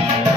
Yeah.